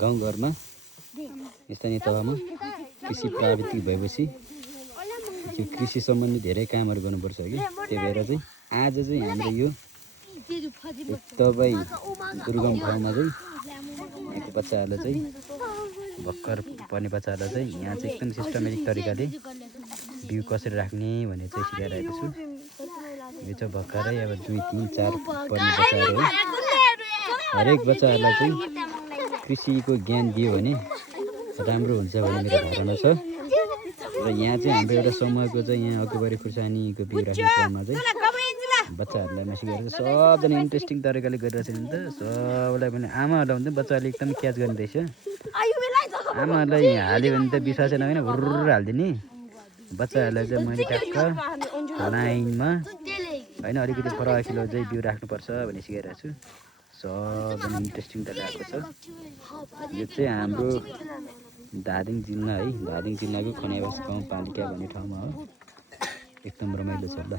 गाउँघरमा स्थानीय तहमा कृषि प्राविधिक भएपछि यो कृषि सम्बन्धी धेरै कामहरू गर्नुपर्छ कि त्यही भएर चाहिँ आज चाहिँ हाम्रो यो एकदमै दुर्गम ठाउँमा चाहिँ यहाँको बच्चाहरूलाई चाहिँ भर्खर पर्ने बच्चाहरूलाई चाहिँ यहाँ चाहिँ एकदम सिस्टमेटिक तरिकाले बिउ कसरी राख्ने भनेर चाहिँ सिकाइरहेको छु। यो चाहिँ भर्खरै अब 2, 3, 4 पर्ने बच्चाहरू हो। हरेक बच्चाहरूलाई चाहिँ कृषिको ज्ञान दियो भने राम्रो हुन्छ भन्ने मेरो धारणा छ। र यहाँ चाहिँ हाम्रो एउटा समूहको चाहिँ यहाँ अघिबारी खुर्सानीको बिउ राख्ने क्रममा चाहिँ बच्चाहरूलाई म सिकाएर सबजना इन्ट्रेस्टिङ तरिकाले गरिरहेको छ नि त सबलाई पनि आमाहरूलाई पनि बच्चाहरूले एकदम क्याच गर्ने रहेछ। आमाहरूलाई हाल्यो भने त विश्वासै नभएन भुर्र हालिदिने। बच्चाहरूलाई चाहिँ मैले ट्याक्क लाइनमा होइन अलिकति फराकिलो चाहिँ बिउ राख्नुपर्छ भन्ने सिकाइरहेको छु। सबजना इन्ट्रेस्टिङ त गएको छ। यो चाहिँ हाम्रो धादिङ जिल्ला है, धादिङ जिल्लाको खनियाबास गाउँपालिका भन्ने ठाउँमा हो। एकदम रमाइलो छ ल।